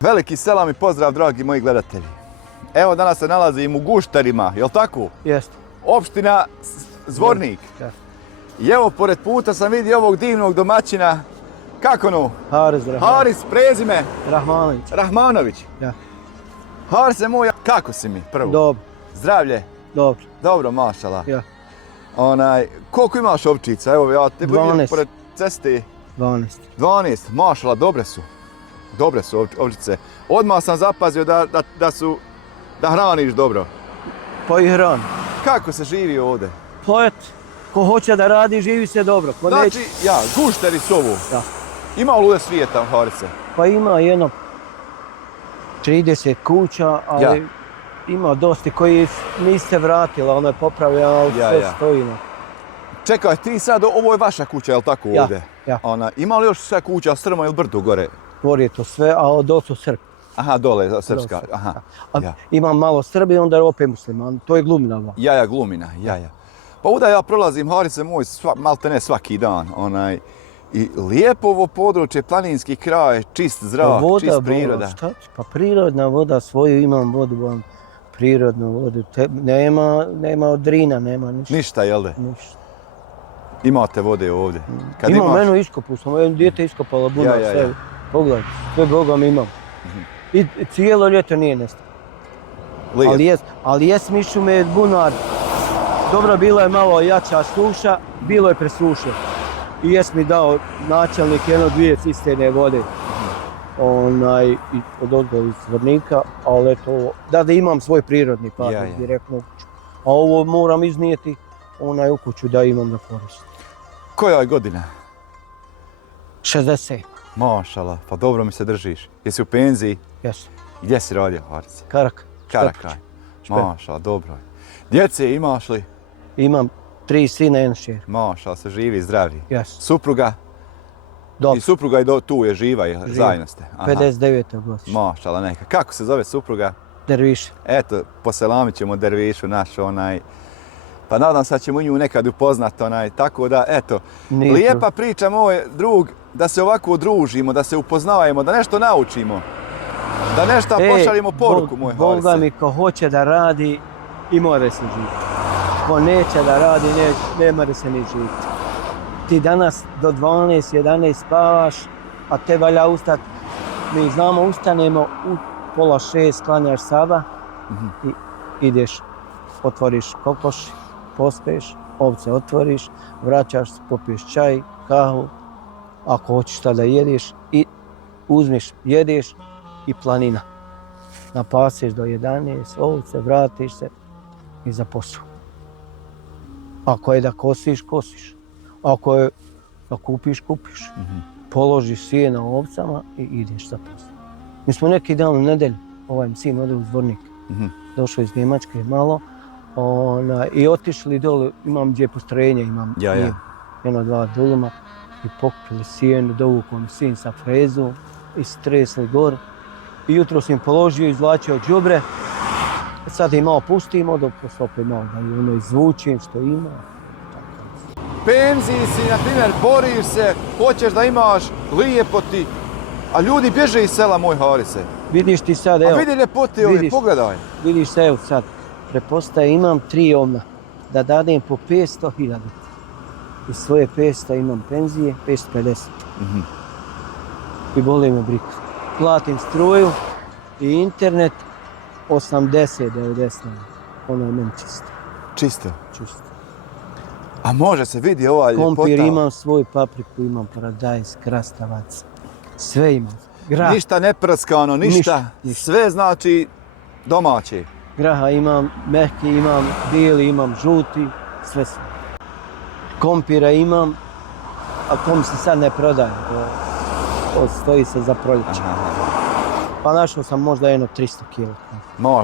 Veliki selam i pozdrav, dragi moji gledatelji. Evo danas se nalazim u Gušterima, jel tako? Jeste. Opština Zvornik. Ja. I evo, pored puta sam vidio ovog divnog domaćina. Kako no? Haris, prezime? Rahmanović. Rahmanović. Ja. Harise moj, kako si mi prvo? Dobro. Zdravlje? Dobro. Dobro, mašala. Ja. Koliko imaš ovčica? Evo, ja te vidim 12. pored ceste. 12. 12, mašala, dobre su. Dobre su ovčice. Odmah sam zapazio da hraniš dobro. Pa i hran. Kako se živi ovdje? Pa eto, ko hoće da radi, živi se dobro. Ko Znači, neće... ja, Gušteri su ovo. Da. Ima li ovdje svijeta, Harise? Pa ima jedno 30 kuća, ali ima dosta koji nisu se vratili, ono je popravljeno, ali sve stoji. Čekaj, ti sad, ovo je vaša kuća, je li tako ovdje? Ja. Ima li još sve kuća strmo ili brdu gore? Gore je to sve, a dole su Srbi. Aha, dole, srpska. Aha. Imam malo Srbi, onda je opet musliman. To je Glumina. Jaja, Glumina, jaja. Pa ovdje ja prolazim, Harise moj, malte ne svaki dan. I lijepo ovo područje, planinski kraj, čist zrak, voda, čist priroda. Pa prirodna voda, svoju imam vodu, prirodnu vodu. Nema od Drina, nema ništa. Ništa, jel de? Ništa. Imate vode ovdje? Imam menu iskopu, samo jedno dijete iskopalo bunar, sve. Pogledaj, sve Bogom imam. I cijelo ljeto nije nestalo. Ali jes mišume bunar. Dobro, bilo je malo jača suša, bilo je presušeno. I jes mi dao načelnik 1-2 cisterne vode. I od odgoj iz Zvornika, ali eto, da imam svoj prirodni park, direktno u kuću. A ovo moram iznijeti u kuću da imam da koristim. Koja je godina? 60. Mašala, pa dobro mi se držiš. Jesi u penziji? Jesam. Gdje si radio, Harise? Karakaj. Mašala, dobro je. Djece imaš li? Imam 3 sina i 1 kćer. Mašala, se živi i zdravi. Jesam. Supruga? Dobro. I supruga je tu, je živa, zajedno ste? 59. godišnje. Mašala, neka. Kako se zove supruga? Derviš. Eto, poselamit ćemo Dervišu naš pa nadam se da ćemo nju nekad upoznat, tako da, eto, lijepa priča moj drug, da se ovako družimo, da se upoznavamo, da nešto naučimo, da nešto pošaljemo poruku, moj Harise. Boga mi, ko hoće da radi, i mora se živjeti. Ko neće da radi, ne mora se ni živjeti. Ti danas do 12-11 spavaš, a te valja ustati. Mi znamo, ustanemo u 5:30, klanjaš saba i ideš, otvoriš kokoš, pospeš, ovce otvoriš, vraćaš se, popiješ čaj, kahu, ako hoćeš šta da jedeš i uzmiš, jedeš i planina. Napaseš do 11, ovce, vratiš se i za posao. Ako je da kosiš, kosiš. Ako je da kupiš, kupiš. Položiš sije na ovcama i ideš za posao. Mi smo neki dan u nedelju, ovaj sin ode u Zvornik. Došao iz Njemačke malo i otišli dole, imam gdje postrojenje, imam 1-2 duluma i pokupili sijenu, dovukom sin sa frezom i stresli gore. I jutro sam im položio, izvlačio đubre. Sad im malo pustimo, dok opet malo da izvučim što ima. Penziji si, na primjer, boriš se, hoćeš da imaš lijepo ti, a ljudi bježe iz sela, moj Harise. Vidiš ti sad, evo. A vidi ljepote ovdje, pogledaj. Vidiš se, evo sad, prepostaje, imam 3 ovna, da dadem po 500.000. Iz svoje 500 imam penzije, 550. I boli me briku. Platim struju i internet, 80-90. Ono je meni čisto. Čisto? Čisto. A može se vidi ova ljepota? Kompir, imam svoju papriku, imam paradajz, krastavac. Sve imam. Grah. Ništa neprskano, ništa. Sve znači domaće. Graha imam mehki, imam bijeli, imam žuti, sve sve. Kompira imam, a kom se sad ne prodaje. To stoji se za proljeće. Pa našao sam možda jedno 300 kg.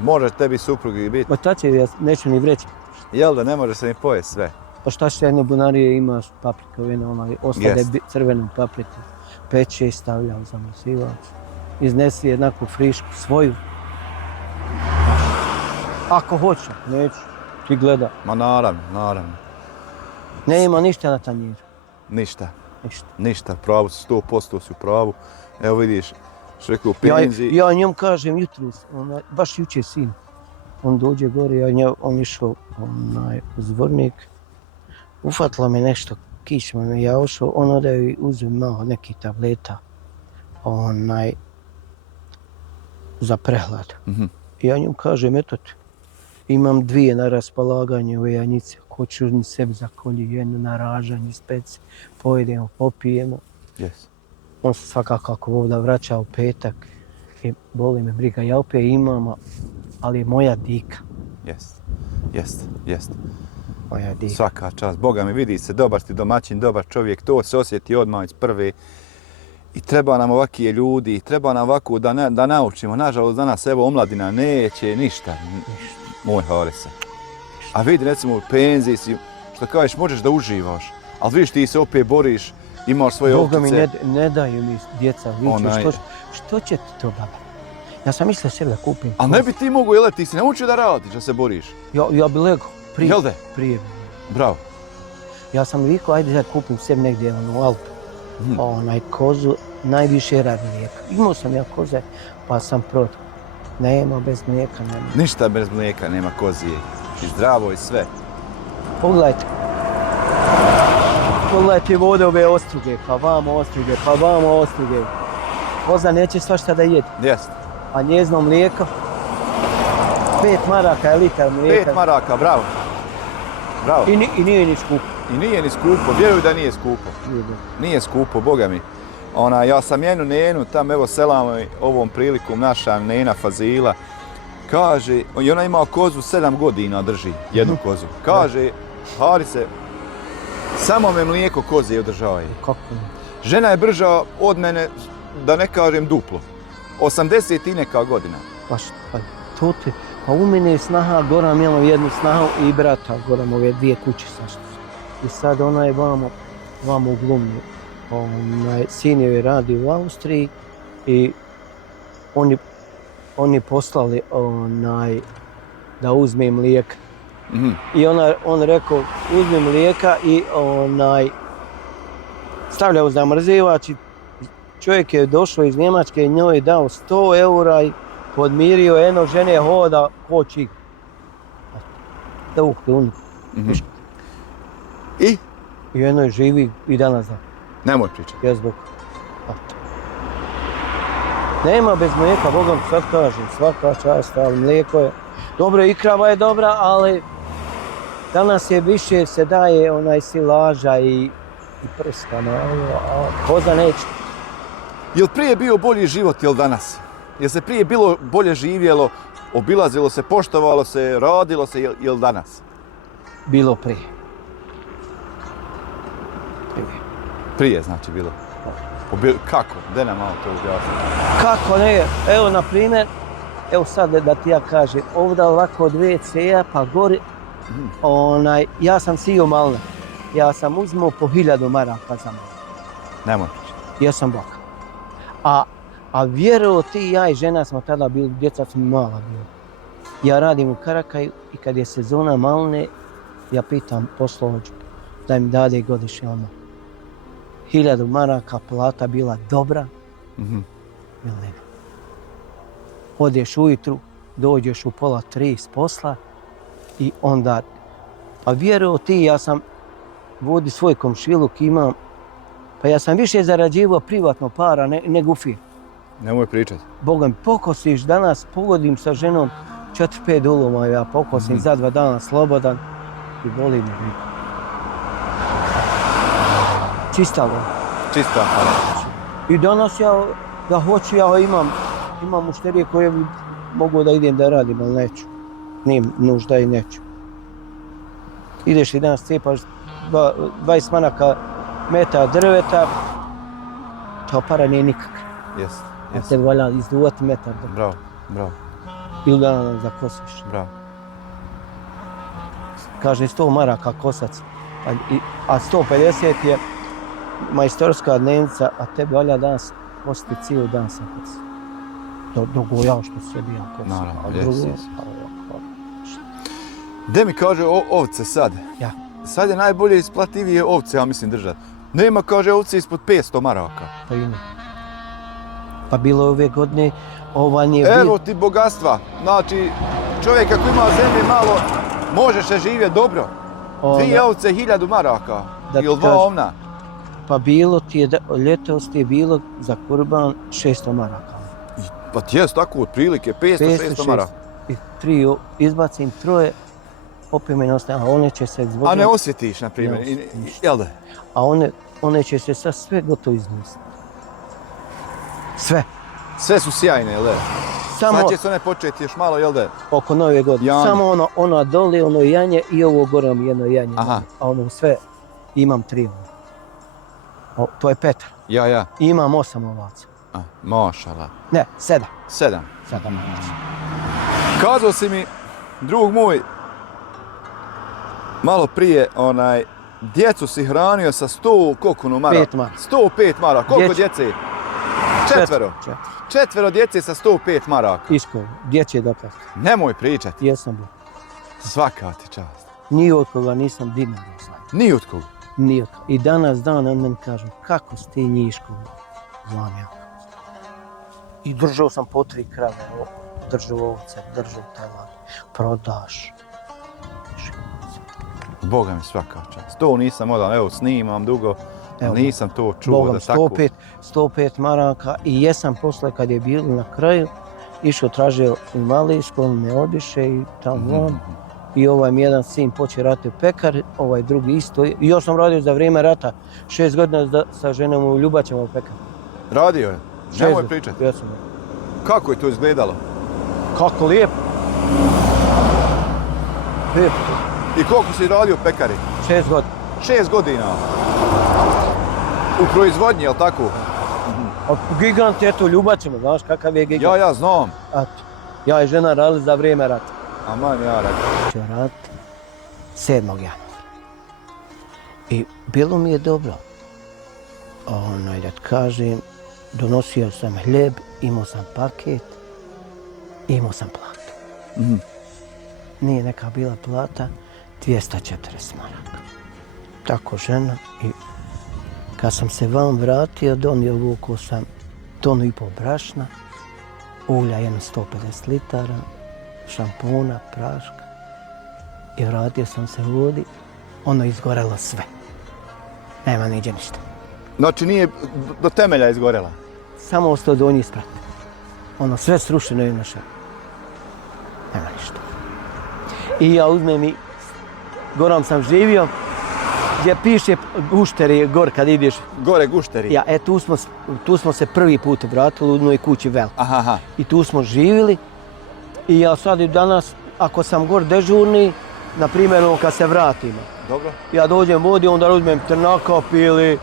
Može tebi suprugi biti. Pa ta će, ja neću ni vreći. Jel da, ne može se ni pojesti sve? Pa šta što jedne bunarije imaš paprikovine, ostade crvenom papriku. Peče i stavlja u zamrsivač. Iznesi jednaku frišku svoju. Ako hoće, neću. Ti gleda. Ma naravno. Ne ima ništa na tanjiru. Ništa, pravu si, 100% si u pravu. Evo vidiš, Što rekao u penziji. Ja njom kažem jutros, baš juče sin, on dođe gore, on išao u zvornik, ufatilo me nešto, kičma me, ja ošao, on ode i uzeo malo nekih tableta, za prehlad. Ja njom kažem, eto ti, imam 2 na raspolaganju ove janice, hoću ni sebi zakolji, jednu na ražanju, speci, pojedemo, popijemo. Yes. On se svakako ako ovdje vraća u petak i boli me briga, ja opet imam, ali je moja dika. Jest. Moja dika. Svaka čast. Boga mi vidi se, dobar ti domaćin, dobar čovjek, to se osjeti odmah iz prve. I treba nam ovakije ljudi, treba nam ovako da naučimo. Nažalost, danas evo omladina neće ništa. Moj Harise. A vidi, recimo, u penziji si, što kažeš, možeš da uživaš, ali vidiš ti se opet boriš, imaš svoje ovčice. Boga mi ne daju mi djeca, viću, što će ti to, baba? Ja sam mislio sebi da kupim. A ne bi ti mogu, jel ti si naučio da radiš, da se boriš? Ja bi legao, prije. Bravo. Ja sam rekao, ajde da kupim sebi negdje u Alpu. Kozu, najviše radi mlijeka. Imao sam ja koze, pa sam prodao. Nema bez mlijeka, nema. Ništa bez mlijeka, nema kozije. I zdravo i sve. Pogledajte vode ove ostruge, pa vamo ostruge. Koza neće svašta da jede. Jest. A njezno mlijeko, 5 maraka je litar mlijeka. 5 maraka, bravo. I nije ni skupo. I nije ni skupo, vjeruj da nije skupo. Nije skupo, Boga mi. Ja sam jednu nenu, tam evo selam ovom prilikom naša nena Fazila, kaže, i ona ima kozu 7 godina drži, jednu kozu. Kaže, Harise, samo me mlijeko koze održavaju. Kako? Žena je brža od mene, da ne kažem duplo. 80 i neka godina. Pa u mene je snaha, Goran imamo jednu snahu i brata, Goran ove 2 kuće sašto. I sad ona je vamo u Glumlju. Sin joj radi u Austriji i oni poslali da uzme mlijeka. I on rekao uzme mlijeka i stavlja u zamrzivač i čovjek je došao iz Njemačke i njoj je dao 100 eura i podmirio jedno žene hoda ko čik. I jedno živi i danas da. Nemoj pričati. Jezbog. Nema bez mlijeka, Bogom sad kažem, svaka čast, ali mlijeko je dobro, i krava je dobra, ali danas je više se daje silaža i prska, a koza neće. Jel prije bio bolji život, jel danas? Jel se prije bilo bolje živjelo, obilazilo se, poštovalo se, radilo se, jel danas? Bilo prije. Prije znači bilo. Kako? Gdje nam malo to objasniti? Kako ne? Evo, na primjer, sad da ti ja kažem, ovdje ovako od WC-a pa gori, ja sam sio malne. Ja sam uzmao po 1000 maraka za malo. Nemoj. Ja sam baka. A vjeruo ti, ja i žena smo tada bili, djeca smo mala bili. Ja radim u Karakaju i kad je sezona malne, ja pitam poslovođu da im dade godišnje odmah. 1000 maraka plata bila dobra, ili ne. Odeš ujutru, dođeš u 2:30 s posla i onda, pa vjeruo ti, ja sam vodi svoj komšiluk, imam, pa ja sam više zarađivao privatno para nego u firmi. Nemoj pričati. Boga mi, pokosiš danas, pogodim sa ženom 4-5 duluma, ja pokosim za 2 dana slobodan i boli me. Čista voda. Čista voda. I danas da hoću, ja imam mušterije koje bi mogu da idem da radim, ali neću. Nije nužda i neću. Ideš i danas cepaš 20 manaka meta drveta, to para nije nikakva. Jest. A te valja izduvati metar drveta. Bravo. Ili da nam zakosiš. Bravo. Kaže 100 maraka kosac, a 150 je majstorska dnevnica, a tebi valja danas kositi cijeli dan sa kosa. Drugo ja što se bijam kosa. Naravno, jes. Gdje mi kaže ovce sad? Ja. Sad je najbolje isplativije ovce, ja mislim, držati. Nema, kaže, ovce ispod 500 maraka. Pa ima. Pa bilo je ove godine, ova nije bilo. Evo ti bogatstva. Znači, čovjek ako ima zemlje malo, može se živjeti dobro. 2 ovce 1000 maraka. Ili 2 ovna. Pa bilo ti je, ljetos ti je bilo za kurban 600 maraka. Pa ti jest tako otprilike, 500-600 maraka. I 3 izbacim, 3, opet mi ne ostaje, a one će se zbog... A ne osjetiš, na primjer, jel da? A one će se sad sve gotovo izmisliti. Sve. Sve su sjajne, jel da? Samo sad će se one početi još malo, jel da? oko Nove godine. Janje. Samo ono dole, ono janje i ovo gorom jedno janje. Aha. A ono sve, imam 3. To je Petar. Ja. I imam 8 ovaca. Mašala. Ne, 7. 7. 7 ovaca. Kazao si mi, drug moj, malo prije, djecu si hranio sa 100, koliko ono maraka? 5 maraka. 105 maraka. Koliko djece? 4. 4 djece sa 105 maraka. Isko, dječje doplatak. Nemoj pričati. Jesam bio. Svaka ti čast. Ni od koga nisam dinar uzao. Ni od koga. Ni od koga. I danas dan on meni kaže, kako si ti njiško zlamio? I držao sam po 3 krave, držao ovce, držao telak, prodaš. Boga mi svaka čast. To nisam odal, evo snimam dugo, Evo, nisam to čuo Bogom, da tako... 105 maraka i jesam posle kad je bilo na kraju, išao tražio invalidsko, on me obiše i tamo I ovaj mi jedan sin počeo raditi u pekar, ovaj drugi isto. I još sam radio za vrijeme rata, 6 godina sa ženom u Ljubačama u pekar. Radio je? Nemoj pričati. Jesam. Kako je to izgledalo? Kako lijepo. Lijepo. I koliko si radio u pekari? 6 godina. 6 godina. U proizvodnji, jel tako? Gigant je to Ljubačima, znaš kakav je gigant? Ja znam. Ja i žena radili za vrijeme rata. Aman, ja rekao. Ću raditi 7. januara. I bilo mi je dobro. Da kažem, donosio sam hljeb, imao sam paket, imao sam platu. Nije neka bila plata, 240 maraka. Tako žena i kad sam se vam vratio, donio vuko sam tonu i pol brašna, ulja 150 litara, šampuna, praška i vratio sam se u vodi, ono izgorelo sve. Nema niđe ništa. Znači nije do temelja izgorela? Samo ostao donji sprat. Ono sve srušeno je našao. Nema ništa. I ja uzmem i gorom sam živio, gdje piše Gušteri gor kad ideš. Gore Gušteri? Ja, tu smo se prvi put vratili u jednoj kući Vel. Aha. I tu smo živjeli. I ja sad i danas, ako sam gor dežurni, na primjer kad se vratimo. Dobro. Ja dođem vodi, onda uzmem trnakop ili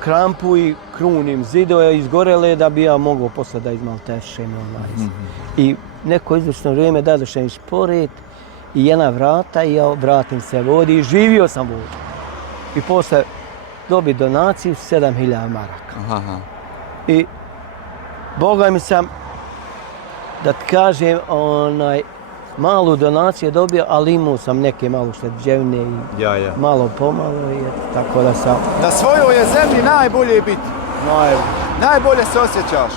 krampu i krunim zidove izgorele da bi ja mogao posle da izmaltešem. I neko izvršno vrijeme dadošem šporet i jedna vrata i ja vratim se vodi i živio sam vodi. I posle dobi donaciju 7000 maraka. Aha. I Boga mi sam, da ti kažem, malu donaciju dobio, ali imao sam neke malo šteđevne i malo pomalo i tako da sam... Na svojoj je zemlji najbolje biti. Najbolje se osjećaš.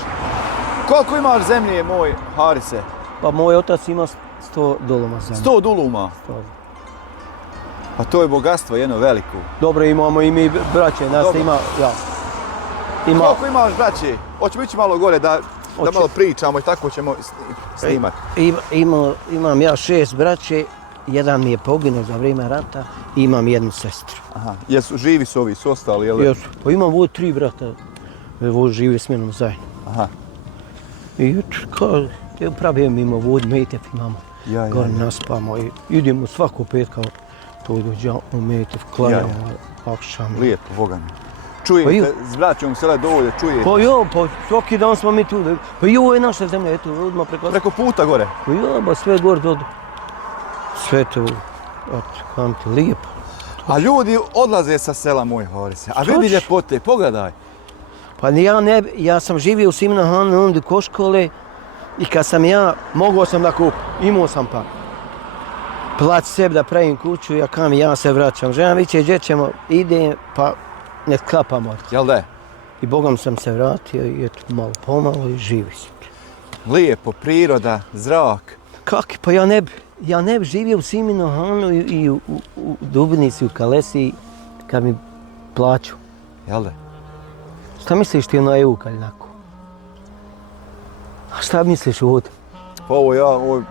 Koliko imaš zemlje, moj Harise? Pa moj otac ima 100 duluma zemlje. 100 duluma? 100. Pa to je bogatstvo jedno veliko. Dobro, imamo i mi braće, nas ima... Koliko imaš braće? Hoćemo ići malo gore da malo pričamo i tako ćemo snimati. Imam ja 6 braće, jedan mi je poginuo za vrijeme rata i imam jednu sestru. Aha, živi su ovi, su ostali, jel? Jesu, pa imam ovdje 3 brata, živi s mnom zajedno. Aha. I pravio mi imamo ovdje Metef, imamo gore naspamo i idemo svako petka, to dođemo u Metef, klanjamo, akšamo. Lijepo, Boga mi. Čujete, s braćom sela dovolje, čujete? Pa svaki dan smo mi tu. Pa i ovo je naša zemlja, eto, odmah preko puta gore? Pa sve gore dođe. Sve to, kam ti, lijepo. A ljudi odlaze sa sela, moj Harise, a vidi ljepote, pogledaj. Pa ja sam živio u Simnahanu, onda ko škole i kad sam mogao sam da kupim, imao sam pa. Plać sebi da pravim kuću, ja se vraćam. Žena viće, gdje ćemo, idem, pa ne klapamo. Jel da je? I Bogom sam se vratio i eto, malo pomalo i živi si. Lijepo, priroda, zrak. Kaki, pa ja ne bi živio u Siminohanu i u Dubnici, u Kalesi, kad mi plaću. Jel da? Šta misliš ti na EU kaljnaku? A šta misliš ovdje? Pa ovo,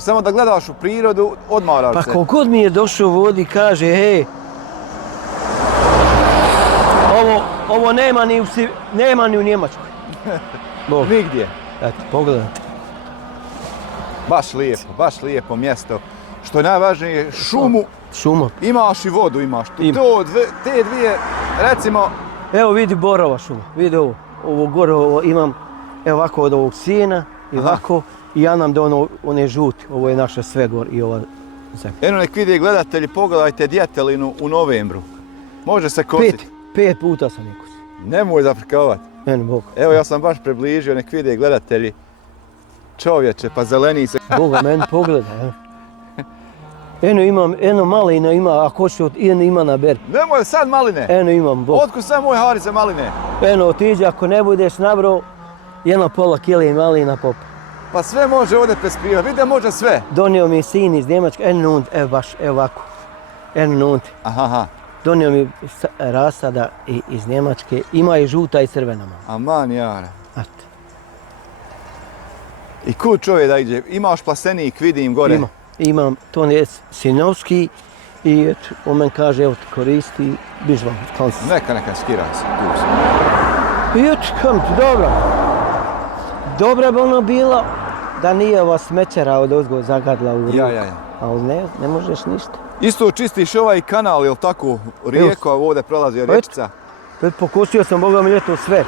samo da gledaš u prirodu, odmaraš Pa se. kogod mi je došao vodi kaže, hej, ovo nema ni u Njemačkoj. Bog. Nigdje. Eto, pogledaj. Baš lijepo mjesto. Što je najvažnije, šumu Šuma. imaš i vodu imaš. Ima. Te dvije, recimo, Evo vidi borova šuma, vidi ovo. Ovo gore, ovo imam, evo ovako od ovog sijena i ovako. I ja nam do one žuti, ovo je naše sve gor i ova zemlja. eno nek vidi gledatelji, pogledajte djetelinu u novembru. Može se kositi. 5 puta sam je kosio. Nemoj zafrkavati. Meni Bog. Evo ja sam baš približio, nek vide gledatelji. Čovječe, pa zeleni se. Boga, meni pogledaj. Eno malina ima, ako hoće, eno ima na ber. Nemoj sad maline. Eno imam, Bog. Otkud sad moj Harice maline? Eno otiđe, ako ne budeš nabrao, 1,5 kile malina popa. Pa sve može ovdje prespiva, vidi da može sve. Donio mi je sin iz Njemačke, eno nunt, evo baš, evo ovako. Eno nunt. Aha. Donio mi rasada iz Njemačke, ima i žuta i crvena malo. Aman jara. Eto. I kud čovjek da iđe? Imaš plastenik, vidim gore. Imam, to je sinovski i eto, on men kaže, evo ti koristi, biš vam, konci. Neka skira se, tu se. I eto, kam ti, dobro. Dobra bi ono bila da nije ova smećara od ozgo zagadla u ruku. Ja. Ali ne možeš ništa. Isto čistiš ovaj kanal, jel tako? Rijeku, a ovdje prolazi riječica. Pokosio sam, Boga mi ljeto sve.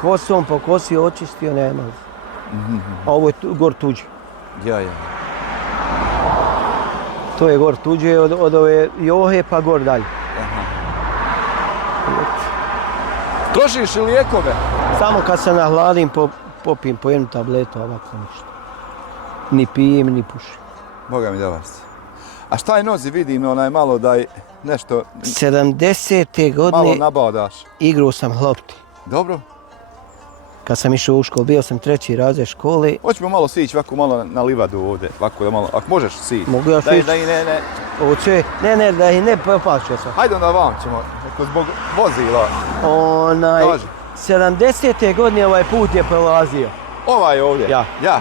Kosom pokosio, očistio, nema. A ovo je gor tuđe. Ja. To je gor tuđe od ove johe pa gor dalje. Trošiš li lijekove? Samo kad se nahladim popijem po jednu tabletu, ovako ništa. Ni pijem, ni pušim. Boga mi da vas. A šta je nozi, vidim onaj malo da je nešto 70. malo godine nabadaš. igrao sam lopti. Dobro. Kad sam išao u školu, bio sam 3. razred škole. Hoćemo malo sići, ovako malo na livadu ovdje. Ovako da malo, ako možeš sići. Mogu ja Da i sići? ne. Oće, ne, da ih ne popašio sam. Hajde onda vam ćemo, zbog vozila. Kaži. 70. godine ovaj put je prolazio. Ovaj ovdje? Ja.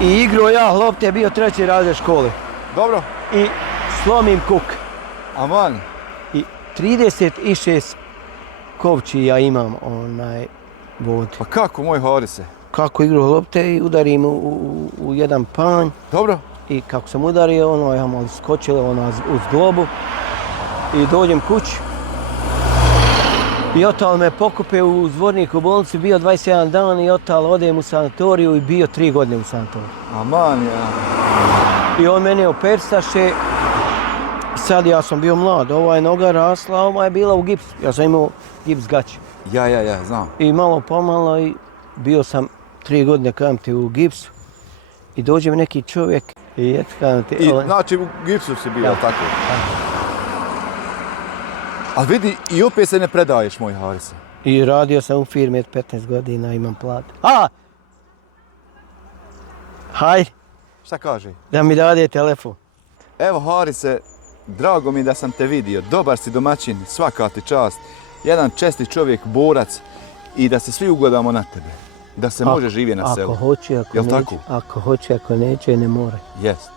I igrao ja lopte, bio 3. razred škole. Dobro. I slomim kuk. Aman. I 36 kovči ja imam vod. Pa kako moj Harise? Kako igrao lopte i udarim u jedan panj. Dobro. I kako sam udario, ja malo skočilo uz globu. I dođem kući. I otal me pokupe u Zvorniku u bolnici, bio 21 dan i otal odem u sanatoriju i bio 3 godine u sanatoriju. Aman ja. I on mene operisaše. Sad ja sam bio mlad, ova je noga rasla, ova je bila u gipsu. Ja sam imao gips gaće. Ja, znam. I malo pomalo i bio sam 3 godine kažem ti u gipsu. I dođe mi neki čovjek i eto kažem ti... I znači u gipsu si bio, tako? A vidi, i opet se ne predaješ, moj Harise. I radio sam u firmi 15 godina, imam platu. Hajde. Šta kaže? Da mi dade telefon. Evo Harise, drago mi da sam te vidio. Dobar si domaćin, svaka ti čast. Jedan čestit čovjek, borac i da se svi ugledamo na tebe. Da se može živjeti na selu. Ako hoće, ako Jel neće. tako? Ako hoće, ako neće, ne mora. Jest.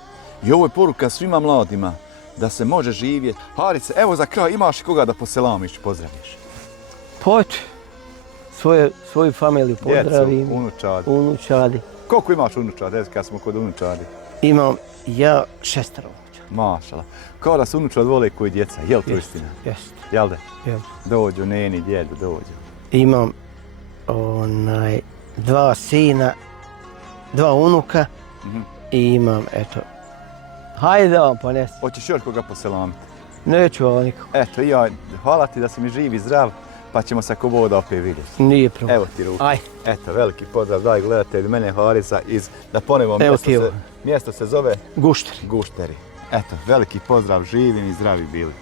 I ovo je poruka svima mladima da se može živjeti. Harise, evo za kraj, imaš koga da poselamiš, pozdraviš? Pojď. Svoju familiju pozdravim. Djecu, unučadi. Unučadi. Koliko imaš unučadi, kad smo kod unučadi? Imam ja 6 unučadi. Mašala. Kao da se unučad vole koji djeca, jel to istina? Jest. Jel da? Jel. Dođu, neni, djedu, dođu. Imam 2 sina, 2 unuka i imam, eto, hajde da vam ponesem. Hoćeš još koga poselamiti? Neću ovo nikako. Eto, i ja, hvala ti da si mi živ i zdrav, pa ćemo se ako Bog da opet vidjeti. Nije problem. Evo ti ruku. Aj. Eto, veliki pozdrav, daj gledatelj, mene Harisa iz, da ponovimo, mjesto se zove Gušteri. Gušteri. Eto, veliki pozdrav, živim i zdravi bili.